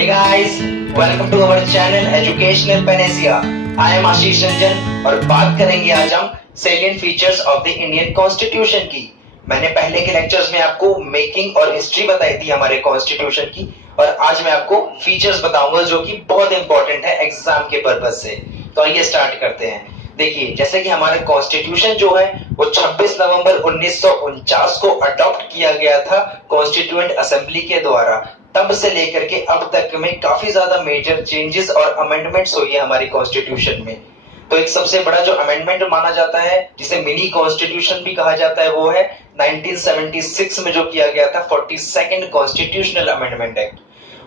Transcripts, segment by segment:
Hey guys, welcome to our channel Educational Panacea. I am आशीष रंजन और बात करेंगे आज हम salient features of the Indian Constitution की। मैंने पहले के लेक्चर्स में आपको मेकिंग और हिस्ट्री बताई थी हमारे कॉन्स्टिट्यूशन की, और आज मैं आपको फीचर्स बताऊंगा जो कि बहुत इंपॉर्टेंट है एग्जाम के पर्पज से। तो आइए स्टार्ट करते हैं। देखिए, जैसे कि हमारा कॉन्स्टिट्यूशन जो है वो 26 नवंबर 1949 को अडॉप्ट किया गया था कॉन्स्टिट्यूएंट असेंबली के द्वारा। तब से लेकर के अब तक में काफी ज्यादा मेजर चेंजेस और अमेंडमेंट्स हुई है हमारी कॉन्स्टिट्यूशन में। तो एक सबसे बड़ा जो अमेंडमेंट माना जाता है, जिसे मिनी कॉन्स्टिट्यूशन भी कहा जाता है, वो है 1976 में जो किया गया था 42nd कॉन्स्टिट्यूशनल अमेंडमेंट एक्ट।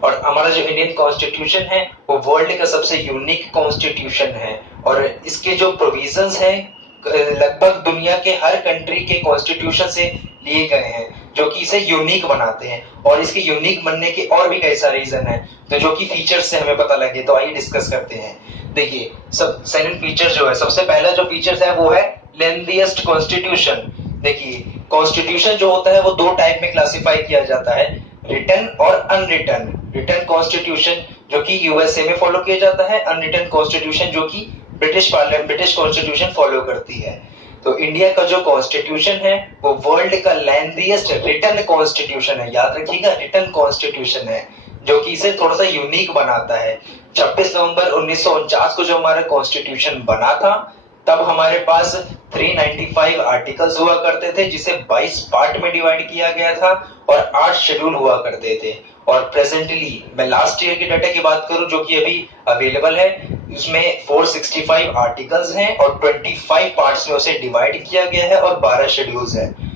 और हमारा जो इंडियन कॉन्स्टिट्यूशन है वो वर्ल्ड का सबसे यूनिक कॉन्स्टिट्यूशन है, और इसके जो प्रोविजंस हैं लगभग दुनिया के हर कंट्री के कॉन्स्टिट्यूशन से लिए गए हैं, जो कि इसे यूनिक बनाते हैं। और इसके यूनिक बनने के और भी कई सारे रीजन हैं, तो जो कि फीचर्स से हमें पता लगे। तो आइए डिस्कस करते हैं। देखिए, सब सेकंड फीचर जो है, सबसे पहला जो फीचर्स है वो है लेंथीएस्ट कॉन्स्टिट्यूशन। देखिए, कॉन्स्टिट्यूशन जो होता है वो दो टाइप में क्लासिफाई किया जाता है, रिटन और अनरिटन। रिटन कॉन्स्टिट्यूशन जो कि यूएसए में फॉलो किया जाता है, अनरिटन कॉन्स्टिट्यूशन जो कि ब्रिटिश कॉन्स्टिट्यूशन फॉलो करती है। तो इंडिया का जो कॉन्स्टिट्यूशन है वो वर्ल्ड का लेंथीएस्ट रिटन कॉन्स्टिट्यूशन है। याद रखिएगा, रिटन कॉन्स्टिट्यूशन है, जो कि इसे थोड़ा सा यूनिक बनाता है। 26 नवंबर 1949 को जो हमारा कॉन्स्टिट्यूशन बना था, तब हमारे पास 395 आर्टिकल्स हुआ करते थे, जिसे 22 पार्ट में डिवाइड किया गया था, और 8 शेड्यूल हुआ करते थे। और प्रेजेंटली मैं लास्ट ईयर के डाटा की बात करूं जो कि अभी अवेलेबल है, उसमें 465 आर्टिकल्स हैं और 25 पार्ट्स में उसे डिवाइड किया गया है और 12 शेड्यूल्स हैं।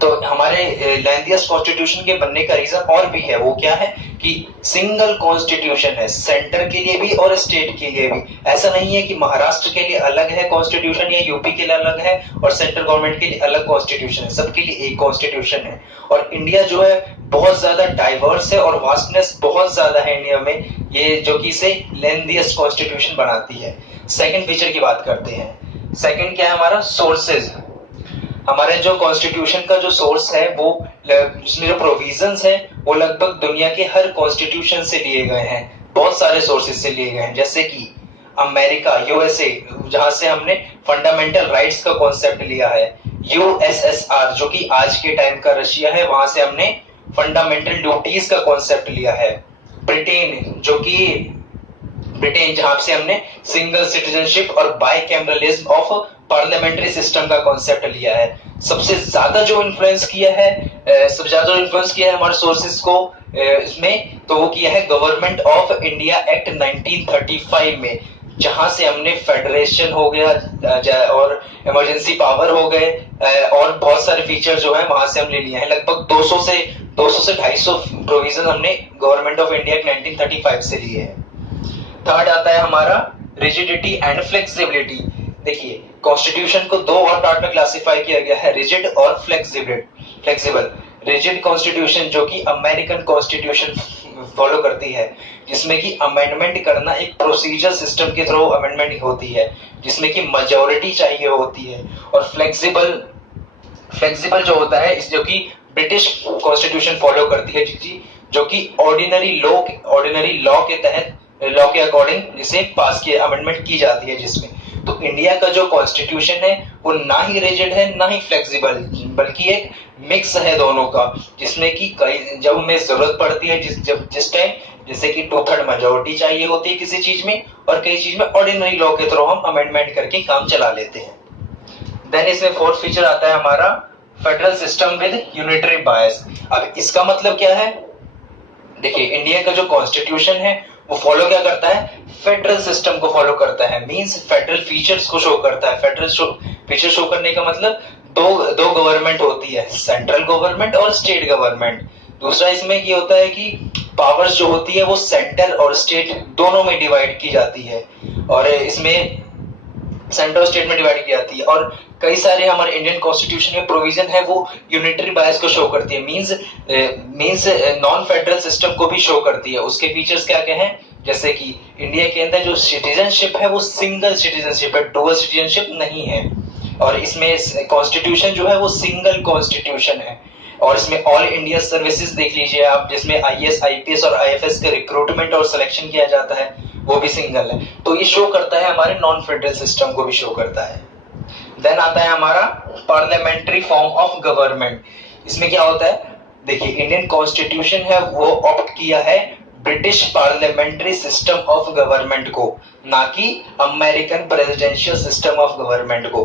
तो हमारे लेंथीएस्ट कॉन्स्टिट्यूशन के बनने का रीजन और भी है। वो क्या है कि सिंगल कॉन्स्टिट्यूशन है, सेंटर के लिए भी और स्टेट के लिए भी। ऐसा नहीं है कि महाराष्ट्र के लिए अलग है कॉन्स्टिट्यूशन या यूपी के लिए अलग है और सेंट्रल गवर्नमेंट के लिए अलग कॉन्स्टिट्यूशन है, सबके लिए एक कॉन्स्टिट्यूशन है। और इंडिया जो है बहुत ज्यादा डाइवर्स है और वास्टनेस बहुत ज्यादा है इंडिया में, ये जो कि इसे लेंथीएस्ट कॉन्स्टिट्यूशन बनाती है। सेकंड फीचर की बात करते हैं। सेकंड क्या है हमारा? सोर्सेज। हमारे जो कॉन्स्टिट्यूशन का जो सोर्स है वो, उसमें जो प्रोविजंस है वो लगभग दुनिया के हर कॉन्स्टिट्यूशन से लिए गए हैं, बहुत सारे सोर्सेज से लिए गए हैं। जैसे कि अमेरिका, यूएसए, जहां से हमने फंडामेंटल राइट्स का कॉन्सेप्ट लिया है। यूएसएसआर जो कि आज के टाइम का रशिया है, वहां से हमने फंडामेंटल ड्यूटीज का कॉन्सेप्ट लिया है। ब्रिटेन जो कि ब्रिटेन, जहां से हमने सिंगल सिटीजनशिप और बाइकैमरलिज्म ऑफ पार्लियामेंट्री सिस्टम का कॉन्सेप्ट लिया है। सबसे ज्यादा जो इन्फ्लुएंस किया है हमारे सोर्सेज को इसमें, तो वो किया है गवर्नमेंट ऑफ इंडिया एक्ट 1935 में, जहां से हमने फेडरेशन हो गया और इमरजेंसी पावर हो गए, और बहुत सारे फीचर जो है वहां से हम ले लिए हैं। लगभग 200 से 250 प्रोविजन हमने गवर्नमेंट ऑफ इंडिया एक्ट 1935 से लिए हैं। थर्ड आता है हमारा रिजिडिटी एंड फ्लेक्सिबिलिटी। देखिए, कॉन्स्टिट्यूशन को दो और पार्ट में क्लासिफाई किया गया है, रिजिड और फ्लेक्सिबल। रिजिड कॉन्स्टिट्यूशन जो कि अमेरिकन कॉन्स्टिट्यूशन फॉलो करती है, जिसमें कि अमेंडमेंट करना एक प्रोसीजर सिस्टम के थ्रू अमेंडमेंट होती है, जिसमें कि मेजॉरिटी चाहिए होती है। और फ्लेक्सिबल जो होता है, जो कि ब्रिटिश कॉन्स्टिट्यूशन फॉलो करती है, जो कि ऑर्डिनरी लॉ के तहत, लॉ के अकॉर्डिंग जिसे पास किया, अमेंडमेंट की जाती है जिसमें। तो इंडिया का जो कॉन्स्टिट्यूशन है वो ना ही रिजिड है ना ही फ्लेक्सिबल, बल्कि एक मिक्स है दोनों का, जिसमें कि कई जब हमें जरूरत पड़ती है, जिस टाइम जैसे कि 2/3 मेजॉरिटी चाहिए होती है किसी चीज में, और कई चीज में ऑर्डिनरी लॉ के थ्रू हम अमेंडमेंट करके काम चला लेते हैं। देन इसमें फोर्थ फीचर आता है हमारा फेडरल सिस्टम विद यूनिटरी बायस। अब इसका मतलब क्या है? देखिए, इंडिया का जो कॉन्स्टिट्यूशन है वो फॉलो क्या करता है? फेडरल सिस्टम को फॉलो करता है, मींस फेडरल फीचर्स को शो करता है। फेडरल फीचर शो करने का मतलब दो गवर्नमेंट होती है, सेंट्रल गवर्नमेंट और स्टेट गवर्नमेंट। दूसरा इसमें ये होता है कि पावर्स जो होती है वो सेंटर और स्टेट दोनों में डिवाइड की जाती है, और इसमें सेंटर और स्टेट में डिवाइड की जाती है। और कई सारे हमारे इंडियन कॉन्स्टिट्यूशन में प्रोविजन है वो यूनिटरी बायस को शो करती है, मींस नॉन फेडरल सिस्टम को भी शो करती है। उसके फीचर्स क्या क्या हैं? जैसे कि इंडिया के अंदर जो सिटीजनशिप है वो सिंगल सिटीजनशिप है, डुअल सिटीजनशिप नहीं है। और इसमें कॉन्स्टिट्यूशन जो है वो सिंगल कॉन्स्टिट्यूशन है। और इसमें ऑल इंडिया सर्विसेज देख लीजिए आप, जिसमें आईएएस, आईपीएस और आईएफएस का रिक्रूटमेंट और सिलेक्शन किया जाता है, वो भी सिंगल है। तो ये शो करता है हमारे नॉन फेडरल सिस्टम को भी शो करता है। देन आता है हमारा पार्लियामेंट्री फॉर्म ऑफ गवर्नमेंट। इसमें क्या होता है, देखिए इंडियन कॉन्स्टिट्यूशन है वो ऑप्ट किया है British parliamentary system of government को, ना कि American presidential system of government को।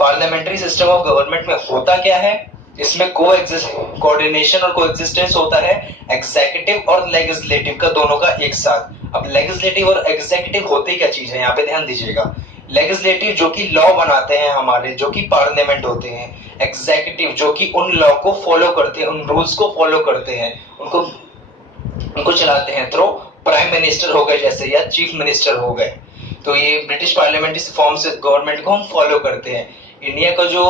पार्लियामेंट्री सिस्टम ऑफ गवर्नमेंट में होता क्या है, इसमें कोऑर्डिनेशन और कोएग्जिस्टेंस होता है एग्जीक्यूटिव और लेजिस्लेटिव का, दोनों का एक साथ। अब लेजिस्लेटिव और एग्जीक्यूटिव होते क्या चीज है, यहाँ पे ध्यान दीजिएगा। लेजिस्लेटिव जो कि लॉ बनाते हैं हमारे, जो कि पार्लियामेंट होते हैं। एग्जीक्यूटिव जो कि उन लॉ को फॉलो करते हैं, उन रूल्स को फॉलो करते हैं, उनको चलाते हैं थ्रू प्राइम मिनिस्टर हो गए जैसे, या चीफ मिनिस्टर हो गए। तो ये ब्रिटिश पार्लियामेंट्री फॉर्म से गवर्नमेंट को हम फॉलो करते हैं। इंडिया का जो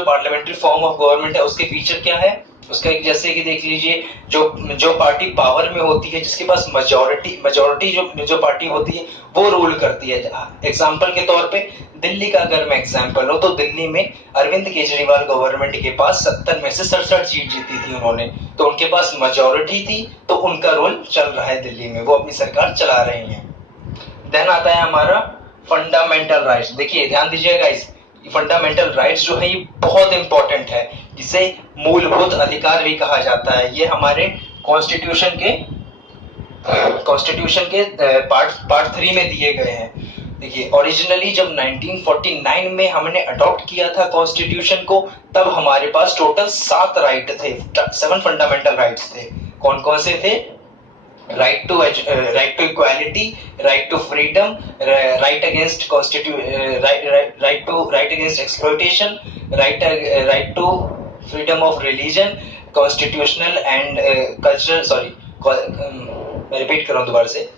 पार्लियामेंट्री फॉर्म ऑफ गवर्नमेंट है उसके फीचर क्या है, उसका एक जैसे कि देख लीजिए, जो पार्टी पावर में होती है, जिसके पास मेजोरिटी जो पार्टी होती है वो रूल करती है। एग्जांपल के तौर पे दिल्ली का अगर मैं एग्जांपल हो, तो दिल्ली में अरविंद केजरीवाल गवर्नमेंट के पास 70 में से 67 सीट जीती थी उन्होंने, तो उनके पास मेजोरिटी थी, तो उनका रोल चल रहा है दिल्ली में, वो अपनी सरकार चला रहे हैं। देन आता है हमारा फंडामेंटल राइट्स। देखिए ध्यान दीजिएगा गाइस, फंडामेंटल राइट्स जो है ये बहुत इंपॉर्टेंट है, जिसे मूलभूत अधिकार भी कहा जाता है। ये हमारे कॉन्स्टिट्यूशन के पार्ट 3 में दिए गए हैं। देखिए ओरिजिनली जब 1949 में हमने अडॉप्ट किया था कॉन्स्टिट्यूशन को, तब हमारे पास टोटल 7 राइट थे, 7 फंडामेंटल राइट्स थे। कौन कौन से थे? Right to equality, right to freedom, right against exploitation, right to freedom of religion, constitutional and cultural, मैं रिपीट कर रहा हूं दोबारा से,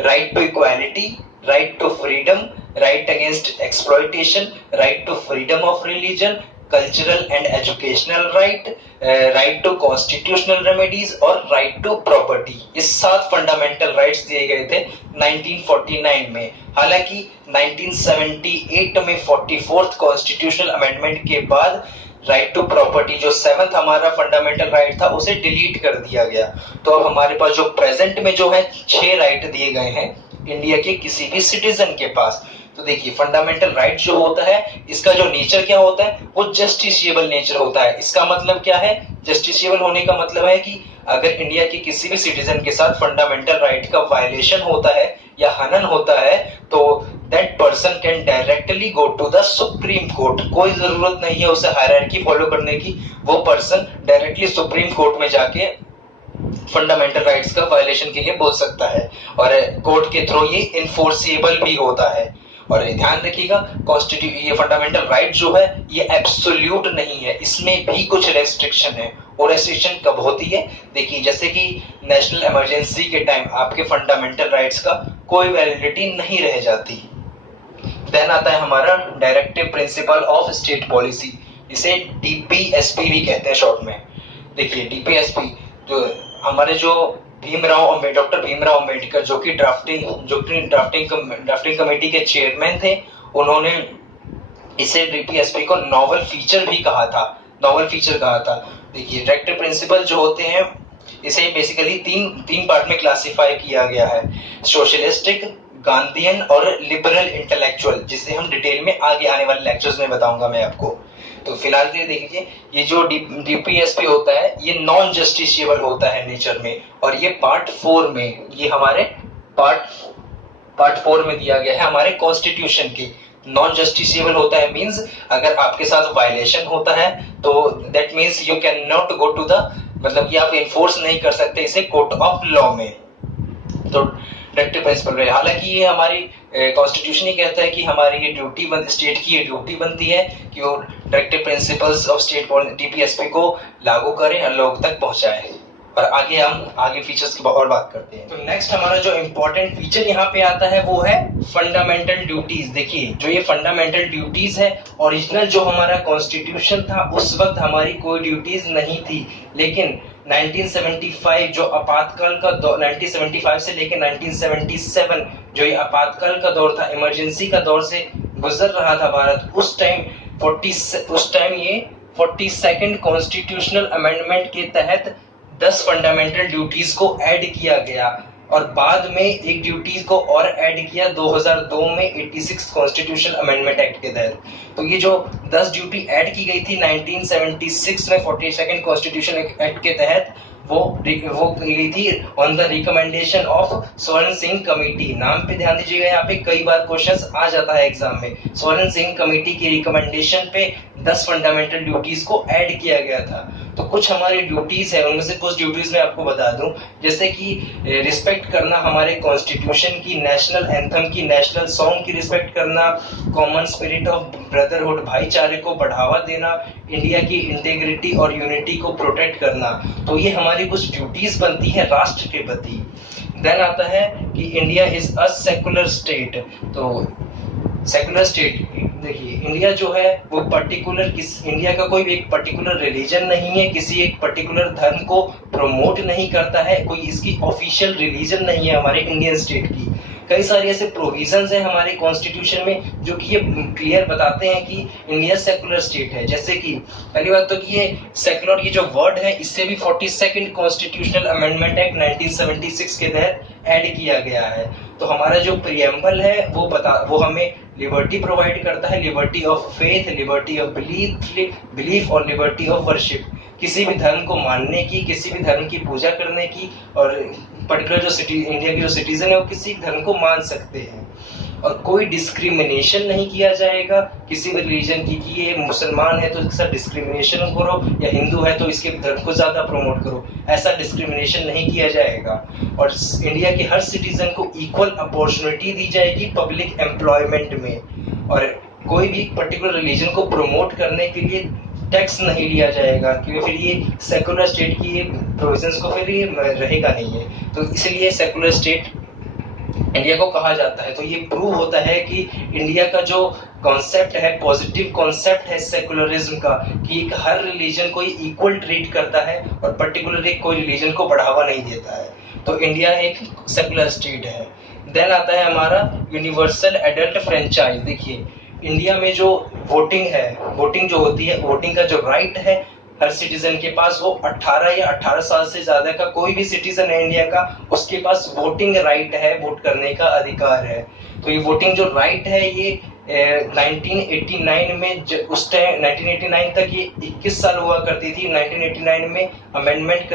right to equality, right to freedom, right against exploitation, right to freedom of religion, cultural and educational right, right to constitutional remedies और right to property. ये 7 fundamental rights दिए गए थे 1949 में। हालांकि 1978 में 44th कॉन्स्टिट्यूशनल अमेंडमेंट के बाद राइट टू प्रॉपर्टी, जो 7th हमारा फंडामेंटल राइट था, उसे डिलीट कर दिया गया। तो अब हमारे पास जो प्रेजेंट में जो है 6 राइट दिए गए हैं इंडिया के किसी भी सिटीजन के पास। तो देखिए फंडामेंटल राइट जो होता है, इसका जो नेचर क्या होता है, वो जस्टिसिएबल नेचर होता है। इसका मतलब क्या है, जस्टिसिएबल होने का मतलब है कि अगर इंडिया के किसी भी सिटीजन के साथ फंडामेंटल राइट का वायलेशन होता है या हनन होता है, तो that person can directly go to the supreme court. कोई जरूरत नहीं है उसे हायरार्की फॉलो करने की, वो पर्सन डायरेक्टली सुप्रीम कोर्ट में जाके फंडामेंटल राइट्स का वायलेशन के लिए बोल सकता है, और कोर्ट के थ्रू ये इन्फोर्सेबल भी होता है। और ध्यान रखिएगा, ये फंडामेंटल राइट जो है ये एब्सोल्यूट नहीं है, इसमें भी कुछ रेस्ट्रिक्शन है। और रेस्ट्रिक्शन कब होती है, देखिए जैसे कि नेशनल इमरजेंसी के टाइम आपके फंडामेंटल राइट्स का कोई वैलिडिटी नहीं रह जाती। देन आता है हमारा directive principle of state policy, इसे डीपीएसपी भी कहते हैं शॉर्ट में। देखिए डीपीएसपी जो हमारे डॉक्टर भीमराव अंबेडकर, जो कि ड्राफ्टिंग कमेटी के चेयरमैन थे, उन्होंने इसे डीपीएसपी को नॉवल फीचर कहा था। देखिए डायरेक्टिव प्रिंसिपल जो होते हैं, इसे बेसिकली तीन पार्ट में क्लासिफाई किया गया है, सोशलिस्टिक, गांधीयन और लिबरल इंटेलेक्चुअल, जिसे हम डिटेल में आगे आने वाले लेक्चर्स में बताऊंगा मैं आपको। तो फिलहाल के लिए देखिए, ये जो डीपीएसपी होता है ये नॉन जस्टिसिएबल होता है नेचर में, और ये पार्ट 4 में, ये हमारे पार्ट 4 में दिया गया है हमारे कॉन्स्टिट्यूशन के। नॉन जस्टिसिएबल होता है मींस अगर आपके साथ वायलेशन होता है तो that means you can not go to the, मतलब कि आप इन्फोर्स नहीं कर सकते इसे कोर्ट ऑफ लॉ में। तो डायरेक्टिव प्रिंसिपल रहे, हालांकि ये हमारी कॉन्स्टिट्यूशन ही कहता है कि हमारी ये ड्यूटी स्टेट की ये ड्यूटी बनती है कि वो directive principles of state DPSP को लागू करें और लोग तक पहुंचाए। और आगे फीचर्स की और बात करते हैं। तो नेक्स्ट हमारा जो इंपॉर्टेंट फीचर यहाँ पे आता है वो है फंडामेंटल ड्यूटीज। देखिए जो ये फंडामेंटल ड्यूटीज है, ओरिजिनल जो हमारा कॉन्स्टिट्यूशन था उस वक्त हमारी कोई ड्यूटीज नहीं थी, लेकिन 1975 जो आपातकाल का 1975 से लेकर 1977 जो ये आपातकाल का दौर था, इमरजेंसी का दौर से गुजर रहा था भारत, उस टाइम ये 42nd कॉन्स्टिट्यूशनल अमेंडमेंट के तहत 10 फंडामेंटल ड्यूटीज को ऐड किया गया और बाद में एक ड्यूटीज को और ऐड किया 2002 में 86 कॉन्स्टिट्यूशनल अमेंडमेंट एक्ट के तहत। तो ये जो 10 ड्यूटी ऐड की गई थी 1976 में 42nd कॉन्स्टिट्यूशन एक्ट के तहत, वो की गई थी ऑन द रिकमेंडेशन ऑफ स्वर्ण सिंह कमेटी। नाम पे ध्यान दीजिएगा, यहाँ पे कई बार क्वेश्चंस आ जाता है एग्जाम में। स्वर्ण सिंह कमेटी की रिकमेंडेशन पे 10 फंडामेंटल ड्यूटीज को ऐड किया गया था। तो कुछ हमारी ड्यूटीज है, उनमें से कुछ ड्यूटीज मैं आपको बता दूं, जैसे कि रिस्पेक्ट करना हमारे कॉन्स्टिट्यूशन की, नेशनल एंथम की, नेशनल सॉन्ग की रिस्पेक्ट करना, कॉमन स्पिरिट ऑफ ब्रदरहुड भाईचारे को बढ़ावा देना, इंडिया की इंटीग्रिटी और यूनिटी को प्रोटेक्ट करना। तो ये हमारी कुछ ड्यूटीज बनती है राष्ट्र के प्रति। देन आता है कि India is a secular state. तो सेकुलर स्टेट, देखिए इंडिया जो है वो पर्टिकुलर इंडिया का कोई एक पर्टिकुलर रिलीजन नहीं है, किसी एक पर्टिकुलर धर्म को प्रमोट नहीं करता है, कोई इसकी ऑफिशियल रिलीजन नहीं है हमारे इंडियन स्टेट की। कई सारे ऐसे प्रोविजंस हैं हमारे कॉन्स्टिट्यूशन में जो कि ये क्लियर बताते हैं कि इंडिया सेकुलर स्टेट है। जैसे कि पहली बात तो कि ये सेकुलर, ये जो वर्ड है इससे भी 42nd कॉन्स्टिट्यूशनल अमेंडमेंट एक्ट 1976 के तहत ऐड किया गया है। तो हमारा जो प्रियम्बल है वो हमें लिबर्टी प्रोवाइड करता है, liberty of faith, liberty of belief और लिबर्टी ऑफ वर्शिप। किसी भी धर्म को मानने की, किसी भी धर्म की पूजा करने की, और पर्टिकुलर जो इंडिया के जो सिटीजन है वो किसी धर्म को मान सकते हैं। और कोई डिस्क्रिमिनेशन नहीं किया जाएगा किसी भी रिलीजन की, कि ये मुसलमान है तो इसके साथ डिस्क्रिमिनेशन करो, या हिंदू है तो इसके धर्म को ज्यादा प्रमोट करो, ऐसा डिस्क्रिमिनेशन नहीं किया जाएगा। और इंडिया के हर सिटीजन को इक्वल अपॉर्चुनिटी दी जाएगी पब्लिक एम्प्लॉयमेंट में, और कोई भी पर्टिकुलर रिलीजन को प्रमोट करने के लिए टैक्स नहीं लिया जाएगा, क्योंकि फिर ये सेकुलर स्टेट की प्रोविजंस को फिर ये रहेगा नहीं है। तो इसलिए सेकुलर स्टेट इंडिया को कहा जाता है। तो ये प्रूव होता है कि इंडिया का जो कॉन्सेप्ट है, पॉजिटिव कॉन्सेप्ट है सेकुलरिज्म का, कि हर रिलीजन को इक्वल ट्रीट करता है और पर्टिकुलरली कोई रिलीजन को बढ़ावा नहीं देता है। तो इंडिया एक सेकुलर स्टेट है। देन आता है हमारा यूनिवर्सल एडल्ट फ्रेंचाइज। देखिए इंडिया में जो वोटिंग है, वोटिंग जो होती है, वोटिंग का जो राइट है हर सिटीजन के पास, वो 18 या 18 साल से ज्यादा का कोई भी सिटीजन है इंडिया का, उसके पास वोटिंग राइट है, वोट करने का अधिकार है। तो ये वोटिंग जो राइट है ये 1989 में, उस टाइम 1989 तक ये 21 साल हुआ करती थी। 1989 में अमेंडमेंट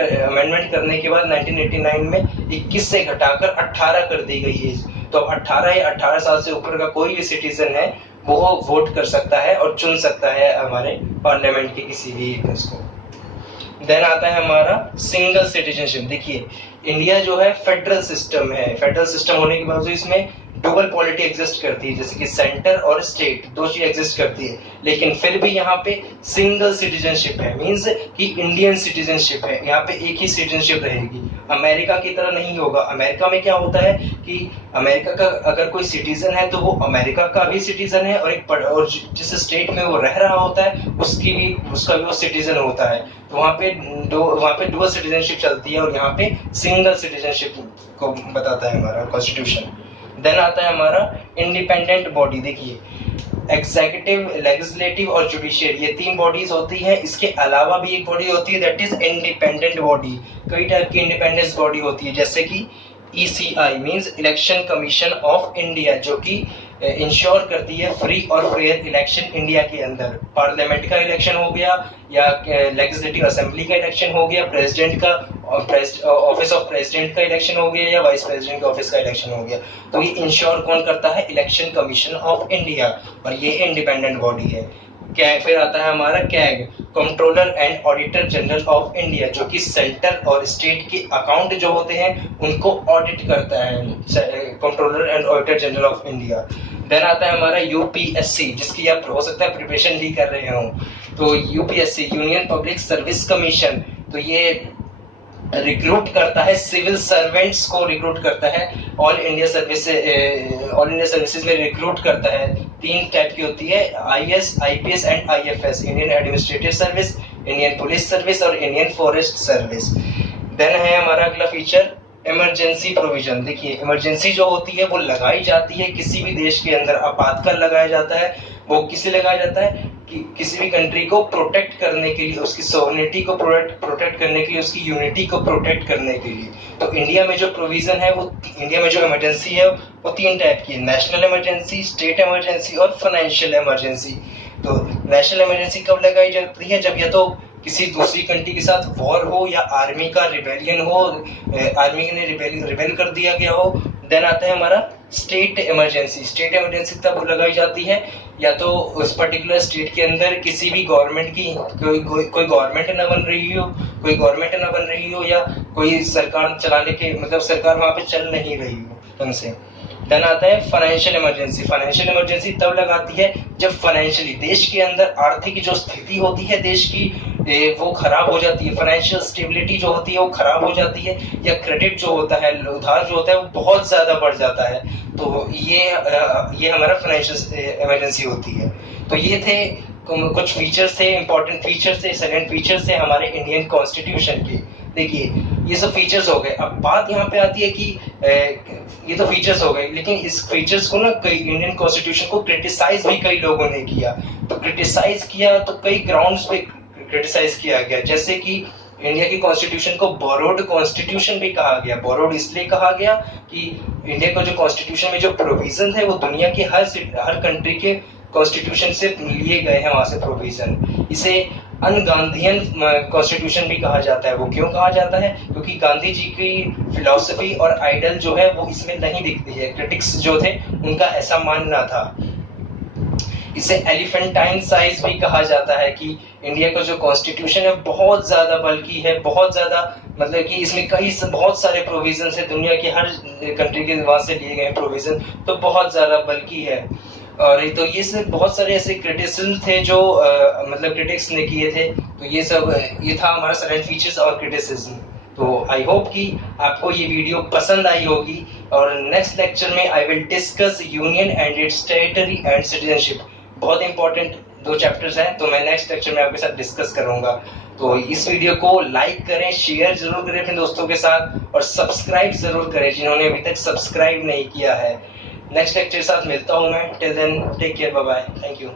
करने के बाद 1989 में 21 से घटाकर 18 कर दी गई एज। तो 18 या 18 साल से ऊपर का कोई भी सिटीजन है वो वोट कर सकता है और चुन सकता है हमारे पार्लियामेंट के किसी भी को। देन आता है हमारा सिंगल सिटीजनशिप। देखिए इंडिया जो है फेडरल सिस्टम है, फेडरल सिस्टम होने के बावजूद इसमें डबल पॉलिटी एग्जिस्ट करती है, जैसे कि सेंटर और स्टेट दो चीज एग्जिस्ट करती है, लेकिन फिर भी यहाँ पे सिंगल सिटीजनशिप है, मींस कि इंडियन सिटीजनशिप है, यहाँ पे एक ही सिटीजनशिप रहेगी। अमेरिका की तरह नहीं होगा। अमेरिका में क्या होता है कि अमेरिका का अगर कोई सिटीजन है तो वो अमेरिका का भी सिटीजन है, और जिस स्टेट में वो रह रहा होता है उसका भी वो सिटीजन होता है। तो वहाँ पे डुअल सिटीजनशिप चलती है, और यहाँ पे सिंगल सिटीजनशिप को बताता है हमारा कॉन्स्टिट्यूशन। देन आता है हमारा इंडिपेंडेंट बॉडी। देखिए एग्जीक्यूटिव, लेजिस्लेटिव और जुडिशियल, ये 3 बॉडीज होती है। इसके अलावा भी एक बॉडी होती है दैट इज इंडिपेंडेंट बॉडी। कई टाइप की इंडिपेंडेंस बॉडी होती है, जैसे कि ECI means election commission of India, जो कि इंश्योर करती है फ्री और फेयर इलेक्शन इंडिया के अंदर। पार्लियामेंट का इलेक्शन हो गया या लेजिस्लेटिव असेंबली का इलेक्शन हो गया, प्रेसिडेंट का ऑफिस ऑफ प्रेसिडेंट का इलेक्शन हो गया, या वाइस प्रेसिडेंट का ऑफिस का इलेक्शन हो गया। तो ये इंश्योर कौन करता है? इलेक्शन कमीशन ऑफ इंडिया, और ये इंडिपेंडेंट बॉडी है। फिर आता है हमारा CAG, controller and auditor general of India, जो कि सेंटर और स्टेट के अकाउंट जो होते हैं उनको ऑडिट करता है, controller and auditor general of India. Then आता है हमारा यूपीएससी, जिसकी आप हो सकता है प्रिपरेशन भी कर रहे हो। तो UPSC union public service commission, तो ये रिक्रूट करता है सिविल सर्वेंट्स को, रिक्रूट करता है ऑल इंडिया सर्विसेज में रिक्रूट करता है। 3 टाइप की होती है, IAS, IPS and IFS, Indian administrative service, Indian police service और इंडियन फॉरेस्ट सर्विस। देन है हमारा अगला फीचर इमरजेंसी प्रोविजन। देखिए इमरजेंसी जो होती है वो लगाई जाती है किसी भी देश के अंदर, आपातकाल लगाया जाता है। वो किसे लगाया जाता है? किसी भी कंट्री को प्रोटेक्ट करने के लिए, उसकी सोवरेनिटी को प्रोटेक्ट करने के लिए, उसकी यूनिटी को प्रोटेक्ट करने के लिए। तो इंडिया में जो प्रोविजन है, वो इंडिया में जो इमरजेंसी है वो 3 टाइप की है: नेशनल इमरजेंसी, स्टेट इमरजेंसी और फाइनेंशियल इमरजेंसी। तो नेशनल इमरजेंसी कब लगाई जाती है? जब या तो किसी दूसरी कंट्री के साथ वॉर हो या आर्मी का रिबेलियन हो, आर्मी ने रिबेल कर दिया गया हो। देन आता है हमारा स्टेट इमरजेंसी। स्टेट इमरजेंसी तब लगाई जाती है या तो उस पर्टिकुलर स्टेट के अंदर किसी भी गवर्नमेंट की कोई गवर्नमेंट ना बन रही हो या कोई सरकार चलाने के मतलब सरकार वहां पे चल नहीं रही हो ढंग से। देन आता है फाइनेंशियल इमरजेंसी। फाइनेंशियल इमरजेंसी तब लगाती है जब फाइनेंशियली देश के अंदर आर्थिक जो स्थिति होती है देश की, वो खराब हो जाती है। फाइनेंशियल स्टेबिलिटी जो होती है वो खराब हो जाती है, या क्रेडिट जो होता है, उधार जो होता है वो बहुत ज्यादा बढ़ जाता है। तो ये हमारा फाइनेंशियल इमरजेंसी होती है। तो ये थे कुछ फीचर्स थे, इंपॉर्टेंट फीचर्स थे, सेलेंट फीचर्स थे हमारे इंडियन कॉन्स्टिट्यूशन के। देखिए ये सब फीचर्स हो गए। अब बात यहाँ पे आती है कि ये तो फीचर्स हो गए, लेकिन इस फीचर्स को ना कई इंडियन कॉन्स्टिट्यूशन को क्रिटिसाइज भी कई लोगों ने किया। तो क्रिटिसाइज किया तो कई ग्राउंड्स पे क्रिटिसाइज किया गया, जैसे कि इंडिया की कॉन्स्टिट्यूशन को बोरोड कॉन्स्टिट्यूशन भी कहा गया। बोरोड इसलिए कहा गया कि इंडिया का जो कॉन्स्टिट्यूशन में जो प्रोविजन है वो दुनिया के हर कंट्री के कॉन्स्टिट्यूशन से लिए गए हैं, वहां से प्रोविजन। इसे अनगांधीयन कॉन्स्टिट्यूशन भी कहा जाता है। वो क्यों कहा जाता है? क्योंकि गांधी जी की फिलॉसफी और आइडल जो है वो इसमें नहीं दिखती है। क्रिटिक्स जो थे उनका ऐसा मानना था। इसे एलिफेंटाइन साइज भी कहा जाता है कि इंडिया का जो कॉन्स्टिट्यूशन है बहुत ज्यादा बल्कि है, बहुत ज्यादा मतलब कि इसमें बहुत सारे प्रोविजन है, दुनिया के हर कंट्री के वहां से लिए गए प्रोविजन, तो बहुत ज्यादा बल्कि है। और तो ये सब बहुत सारे ऐसे क्रिटिसिज्म थे जो मतलब क्रिटिक्स ने किए थे। तो ये था हमारा साइलेंट फीचर्स और क्रिटिसिज्म। तो आई होप कि आपको ये वीडियो पसंद आई होगी, और नेक्स्ट लेक्चर में I will discuss union and it's territory and citizenship. बहुत इंपॉर्टेंट 2 चैप्टर्स हैं, तो मैं नेक्स्ट लेक्चर में आपके साथ डिस्कस करूंगा। तो इस वीडियो को लाइक करें, शेयर जरूर करें अपने दोस्तों के साथ, और सब्सक्राइब जरूर करें जिन्होंने अभी तक सब्सक्राइब नहीं किया है। नेक्स्ट लेक्चर के साथ मिलता हूं मैं। Till then take care, bye bye, thank you.